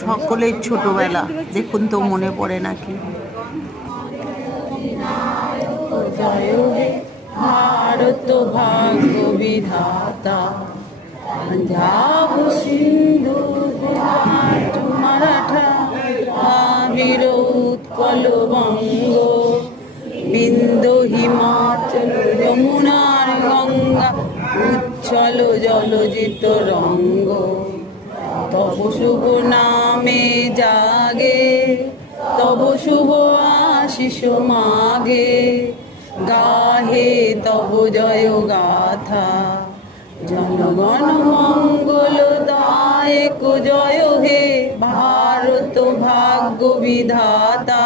সকলের ছোটবেলা দেখুন তো মনে পড়ে নাকি। জয় হে ভারত ভাগ্য বিধাতা, পাঞ্জাব সিন্ধু গুজরাট মারাঠা কাশ্মীর উৎকল বঙ্গ, বিন্ধ্য হিমাচল যমুনার গঙ্গা, উচ্ছল জলজিত রঙ্গ। তব শুভ নামে জাগে, তব শুভ আশিস মাগে, গাহে তব জয় গাথা। জনগণ মঙ্গল দায়ক জয় হে ভারত ভাগ্য বিধাতা।